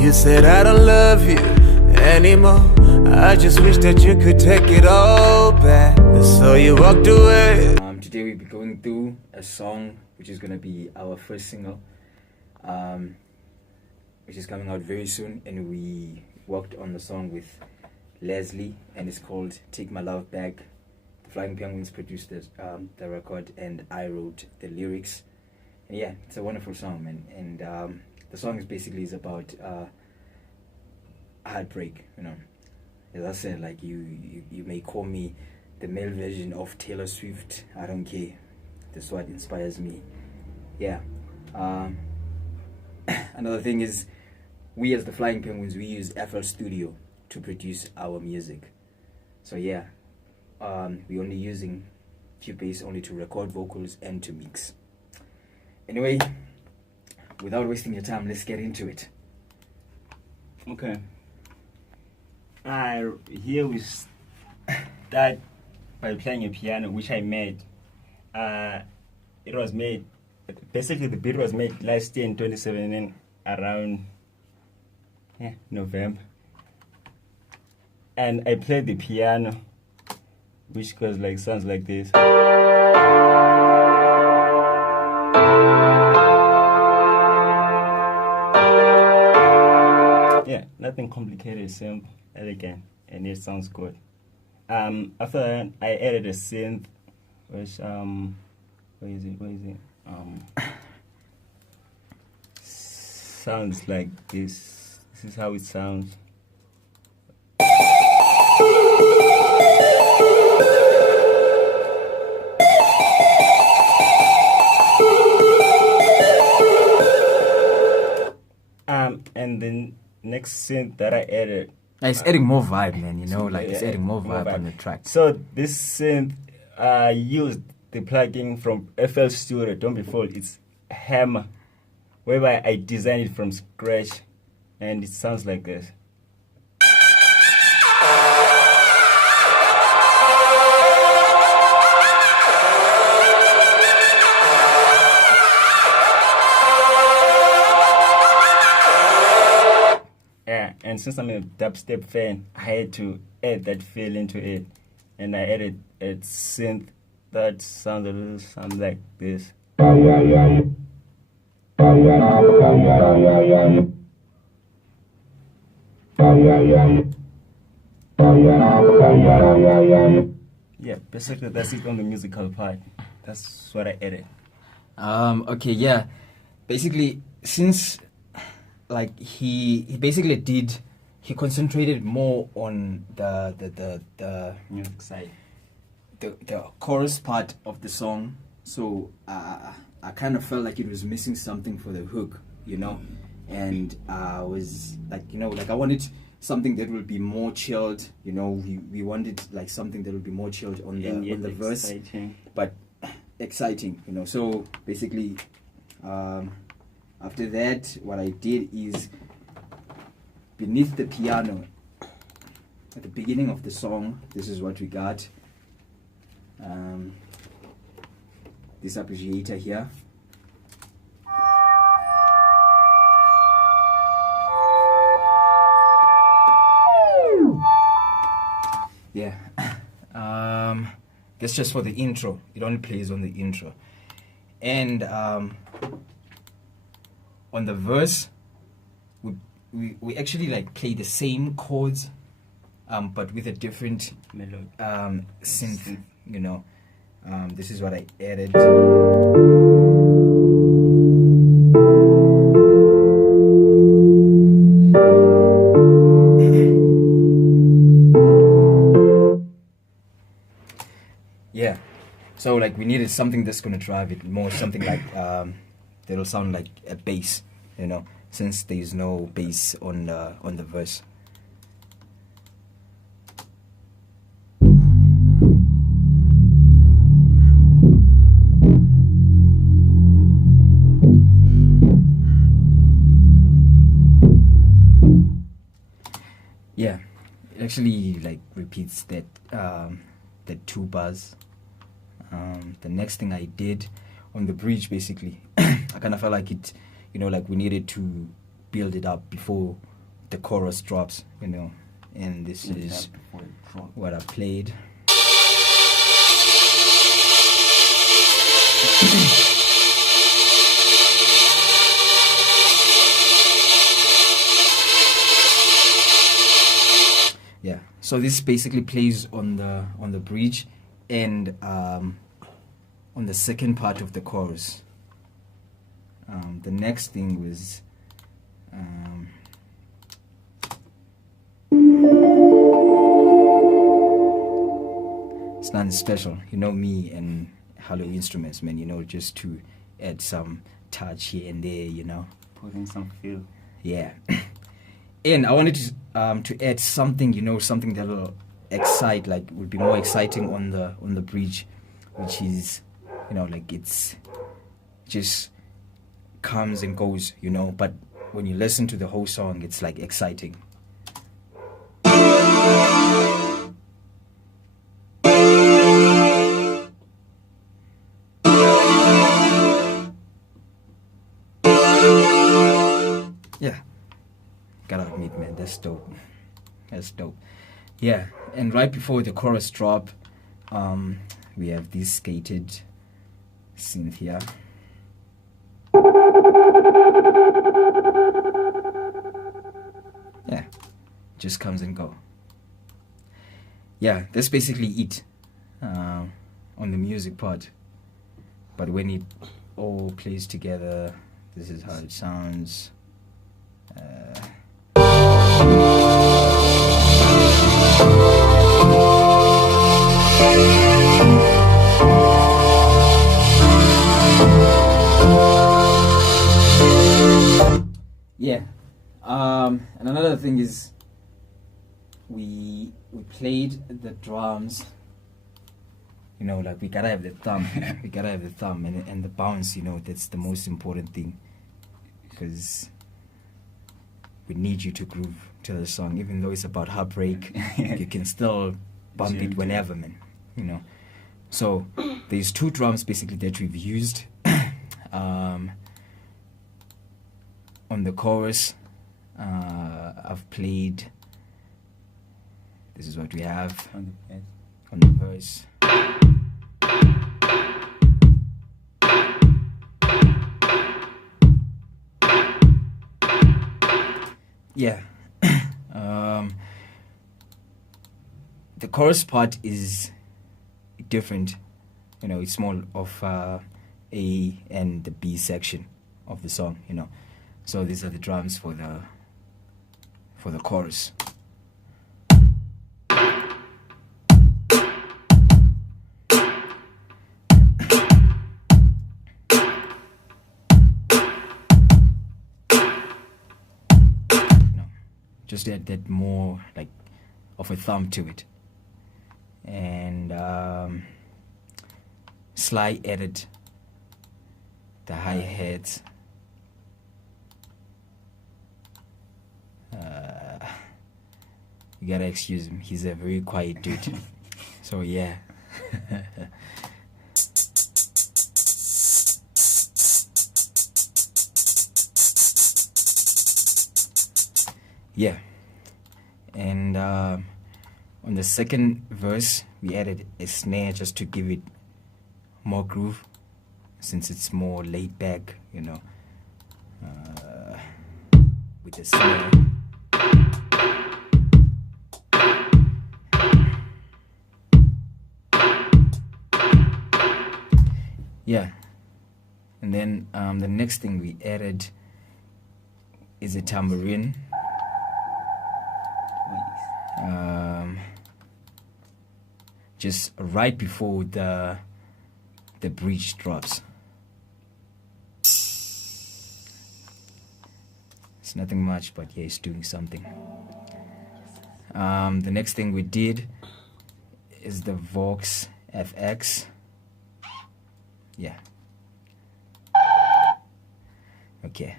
You said I don't love you anymore. I just wish that you could take it all back. So you walked away. Today we'll be going through a song which is gonna be our first single, which is coming out very soon, and we worked on the song with Leslie, and it's called Take My Love Back. The Flying Penguins produced the record, and I wrote the lyrics. And yeah, it's a wonderful song, man. And the song is basically about heartbreak. You know, as I said, like you may call me the male version of Taylor Swift. I don't care. That's what inspires me. Yeah. Another thing is, we as the Flying Penguins, we use FL Studio to produce our music. So yeah, we're only using Cubase only to record vocals and to mix. Anyway, without wasting your time, let's get into it. Okay. Here we start by playing a piano, which I made. It was made, basically the beat was made last year in 2017, around November. And I played the piano, which goes like, sounds like this. Yeah, nothing complicated, simple, elegant, and it sounds good. After that, I added a synth, which where is it? Sounds like this. This is how it sounds. And then next synth that I added. It's adding more vibe, man. You know, like it's adding more vibe on the track. So this synth, I used the plugin from FL Studio. Don't be fooled. It's Hammer, whereby I designed it from scratch, and it sounds like this. Yeah, and since I'm a dubstep fan, I had to add that feel into it, and I added a synth that sounds a little something like this. Yeah, basically that's it on the musical part. That's what I added. Okay, yeah. Basically, since like he concentrated more on the Music side. the chorus part of the song, so I kind of felt like it was missing something for the hook, you know, and I was like, you know, like I wanted something that would be more chilled, you know. We wanted like something that would be more chilled on the verse, but exciting, you know. So basically, after that, what I did is, beneath the piano, at the beginning of the song, this is what we got. This arpeggiator here. Yeah. That's just for the intro. It only plays on the intro. And on the verse, we actually like play the same chords, but with a different Melody. Synth, you know. This is what I added. Yeah, so like we needed something that's gonna drive it more, something like that'll sound like a bass, you know, since there's no bass on the verse. Yeah, it actually like repeats that the 2 bars. The next thing I did on the bridge, basically, I kind of felt like it, you know, like we needed to build it up before the chorus drops, you know. And this Build it is up before it drops. what I played. Yeah, so this basically plays on the bridge and on the second part of the chorus. The next thing was it's nothing special, you know me and Hello Instruments, man, you know, just to add some touch here and there, you know. Put in some feel. Yeah. And I wanted to add something, you know, something that will excite, like would be more exciting on the bridge, which is, you know, like it's just comes and goes, you know, but when you listen to the whole song, it's like exciting. Yeah, gotta admit, man, that's dope. That's dope. Yeah, and right before the chorus drop, we have this skated synth here. Yeah, just comes and go. Yeah, that's basically it on the music part. But when it all plays together, this is how it sounds. Yeah. And another thing is we played the drums. You know, like we gotta have the thumb. We gotta have the thumb and the bounce, you know, that's the most important thing. Because we need you to groove to the song. Even though it's about heartbreak, you can still bump it whenever, man. You know. So there's two drums basically that we've used. On the chorus, I've played. This is what we have On the bed. on the verse. Yeah. The chorus part is different. You know, it's more of A and the B section of the song, you know. So these are the drums for the chorus. Just add that more like of a thumb to it. And Sly added the hi-hats. You gotta excuse him, he's a very quiet dude. So yeah. Yeah. And on the second verse, we added a snare just to give it more groove, since it's more laid back, you know, with the snare. Yeah. And then the next thing we added is a tambourine. Just right before the bridge drops. It's nothing much, but yeah, it's doing something. The next thing we did is the Vox FX. Yeah. Okay.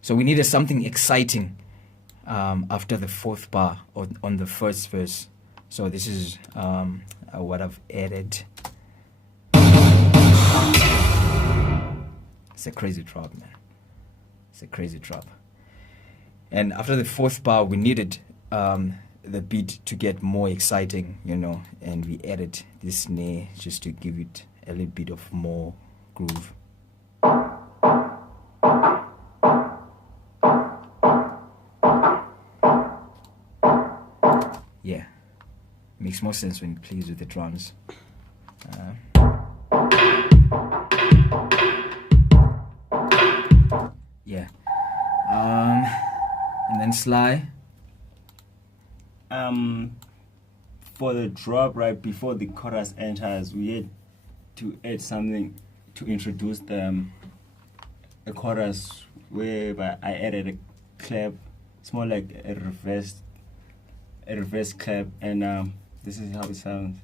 So we needed something exciting after the fourth bar on the first verse. So this is what I've added. It's a crazy drop, man. It's a crazy drop. And after the fourth bar, we needed the beat to get more exciting, you know, and we added this snare just to give it a little bit of more groove. Yeah, makes more sense when it plays with the drums. Yeah. And then Sly. For the drop right before the chorus enters, we had to add something to introduce a chorus whereby I added a clap. It's more like a reverse clap, and this is how it sounds.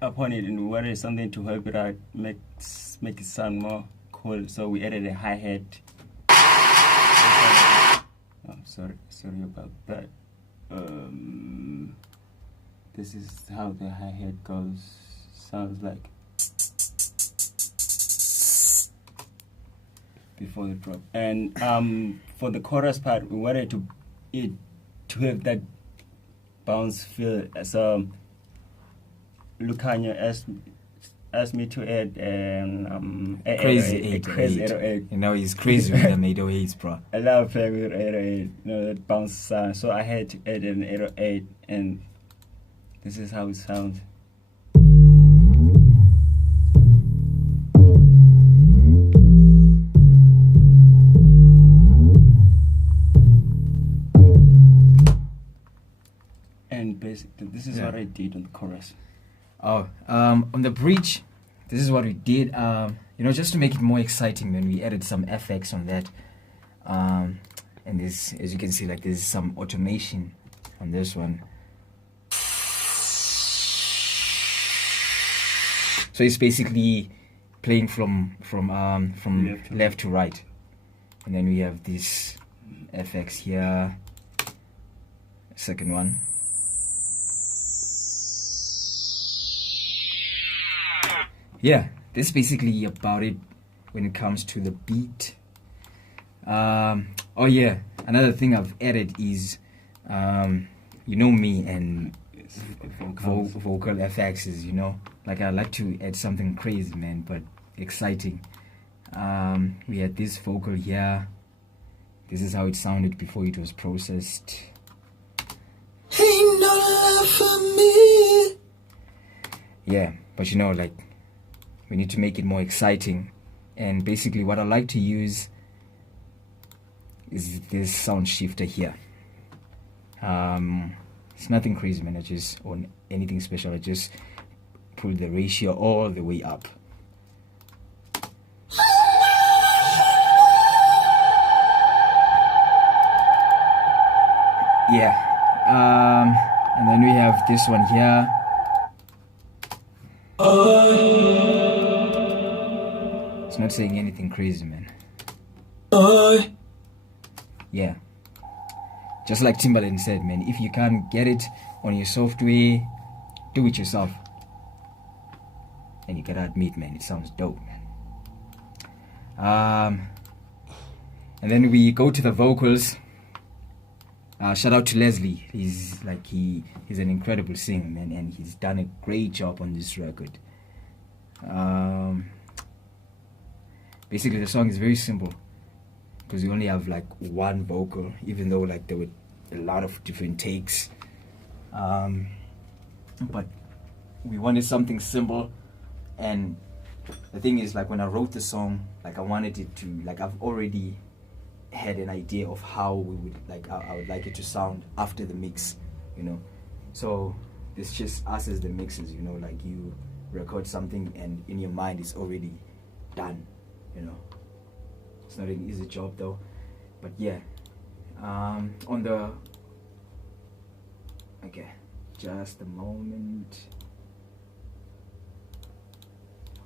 Upon it, and we wanted something to help it out, make it sound more cool. So we added a hi-hat. Oh, sorry about that. This is how the hi-hat goes. Sounds like before the drop. And for the chorus part, we wanted to have that bounce feel. So Lukhanyo asked me to add a Crazy 808. You know, he's crazy with them 808s, bro. I love playing with 808, you know, that bounce sound. So I had to add an 808, and this is how it sounds. And basically, this is what I did on the chorus. Oh, on the bridge, this is what we did. You know, just to make it more exciting, man, we added some FX on that. And this, as you can see, like there's some automation on this one. So it's basically playing from left to right, and then we have this FX here. Second one. Yeah, that's basically about it when it comes to the beat. Oh yeah, another thing I've added is, you know me and vocal FXs, you know, like I like to add something crazy, man, but exciting. We had this vocal here. This is how it sounded before it was processed. Ain't no love for me. Yeah, but you know, like, we need to make it more exciting, and basically what I like to use is this sound shifter here. It's nothing crazy, man. I just, or anything special, I just pull the ratio all the way up. Yeah. And then we have this one here. It's not saying anything crazy, man. Yeah. Just like Timbaland said, man, if you can't get it on your software, do it yourself. And you gotta admit, man, it sounds dope, man. And then we go to the vocals. Shout out to Leslie. He's an incredible singer, man, and he's done a great job on this record. Basically, the song is very simple because we only have like one vocal, even though like there were a lot of different takes. But we wanted something simple, and the thing is, like, when I wrote the song, like I wanted it to, like, I've already had an idea of how we would like, I would like it to sound after the mix, you know. So it's just us as the mixers, you know, like you record something and in your mind it's already done, you know. It's not an easy job though, but yeah. On the, okay, just a moment.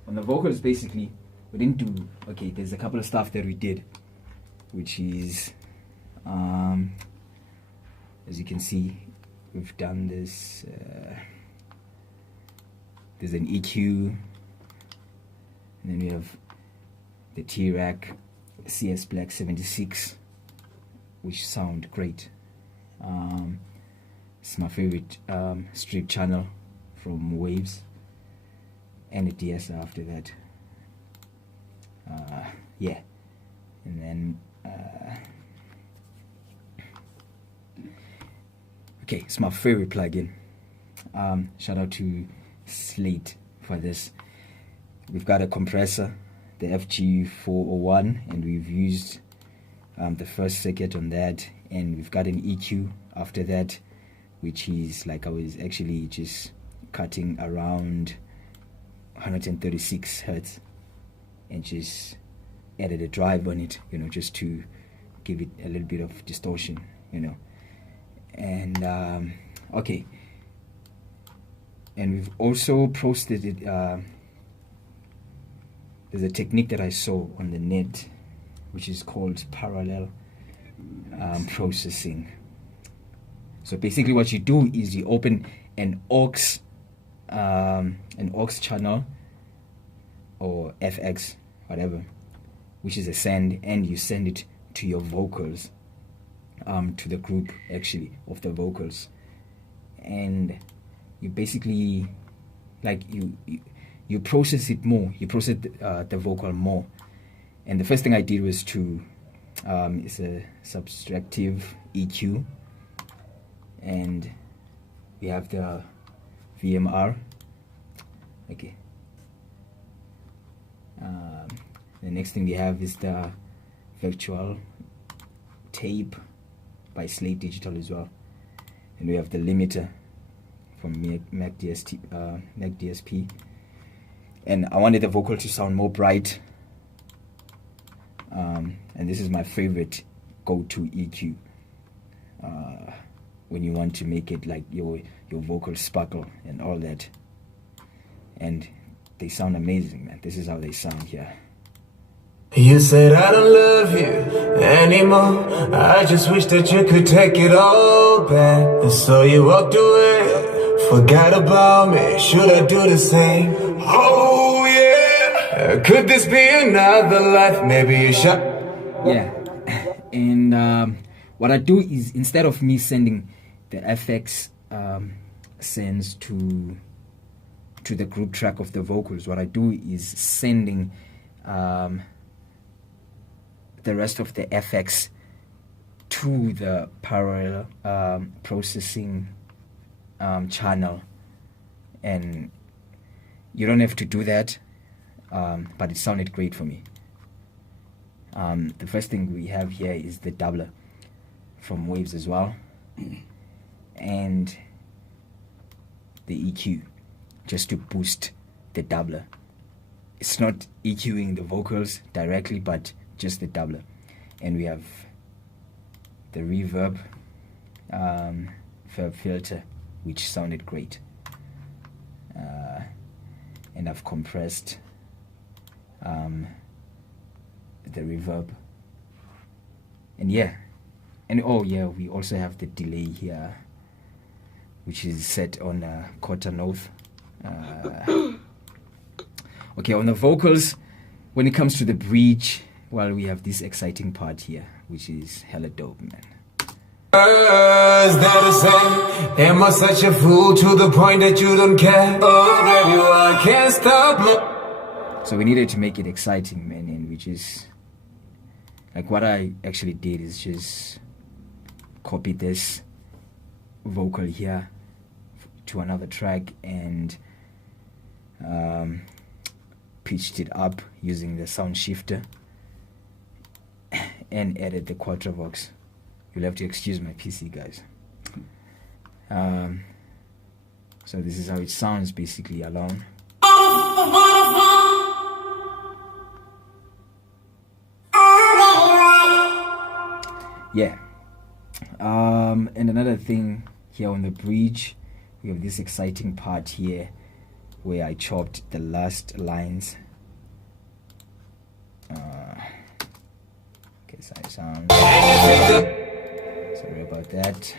On the vocals, basically, we didn't do, okay, there's a couple of stuff that we did, which is, as you can see, we've done this there's an EQ, and then we have the T-Rack CS Black 76, which sound great. It's my favorite strip channel from Waves, and a DSR after that. Yeah, and then okay, it's my favorite plugin. Shout out to Slate for this. We've got a compressor, the FG401, and we've used the first circuit on that, and we've got an EQ after that, which is like I was actually just cutting around 136 hertz and just added a drive on it, you know, just to give it a little bit of distortion, you know. And okay, and we've also processed it. There's a technique that I saw on the net which is called parallel processing. So basically what you do is you open an aux channel or FX, whatever, which is a send, and you send it to your vocals, to the group actually of the vocals, and you basically like you process it more, you process the vocal more. And the first thing I did was to it's a subtractive EQ, and we have the VMR. Okay. The next thing we have is the virtual tape by Slate Digital as well, and we have the limiter from Mac DSP. And I wanted the vocal to sound more bright, and this is my favorite go-to EQ when you want to make it like your vocal sparkle and all that. And they sound amazing, man. This is how they sound here. You said I don't love you anymore. I just wish that you could take it all back. And so you walked away, forgot about me. Should I do the same? Oh yeah. Could this be another life? Maybe you shot. Yeah. And what I do is, instead of me sending the FX sends to the group track of the vocals, what I do is sending the rest of the FX to the parallel processing channel. And you don't have to do that, but it sounded great for me. The first thing we have here is the doubler from Waves as well, and the EQ, just to boost the doubler. It's not EQing the vocals directly, but just the doubler. And we have the reverb filter, which sounded great. And I've compressed the reverb. And yeah, and oh yeah, we also have the delay here, which is set on quarter note. Okay, on the vocals, when it comes to the bridge, well, we have this exciting part here, which is hella dope, man. Am I such a fool to the point that you don't care? Oh, baby, I can't stop. So we needed to make it exciting, man, and which is like what I actually did is just copy this vocal here to another track and pitched it up using the sound shifter and added the Quatravox. You'll have to excuse my PC, guys. So this is how it sounds basically alone. Yeah. And another thing here on the bridge, we have this exciting part here where I chopped the last lines. Okay, so it sounds. Sorry about that.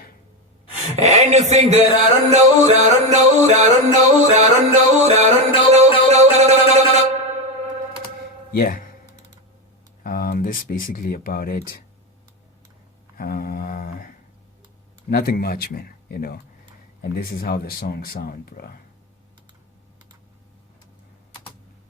And you think that I don't know, I don't know, I don't know, I don't know, I don't know, Yeah. That's basically about it. Nothing much, man, you know. And this is how the song sound, bro.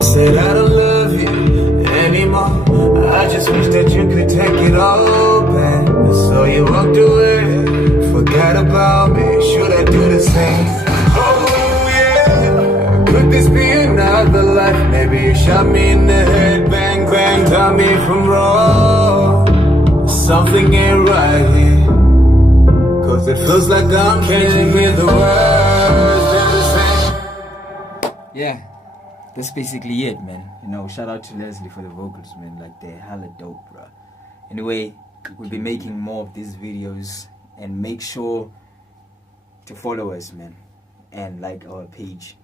Said I don't love you anymore. I just wish that you could take it all back. So you walked away, forgot about me. Should I do the same? Oh yeah. Could this be another life? Maybe you shot me in the head, bang bang, got me from wrong. Something ain't right here. Cause it feels like I'm catching me the words. They're the same. Yeah. That's basically it, man. You know, shout out to Leslie for the vocals, man. Like, they're hella dope, bro. Anyway, we'll be making more of these videos, and make sure to follow us, man, and like our page.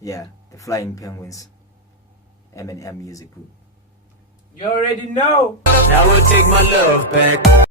Yeah, the Flying Penguins M&M Music Group. You already know. Now I'll take my love back.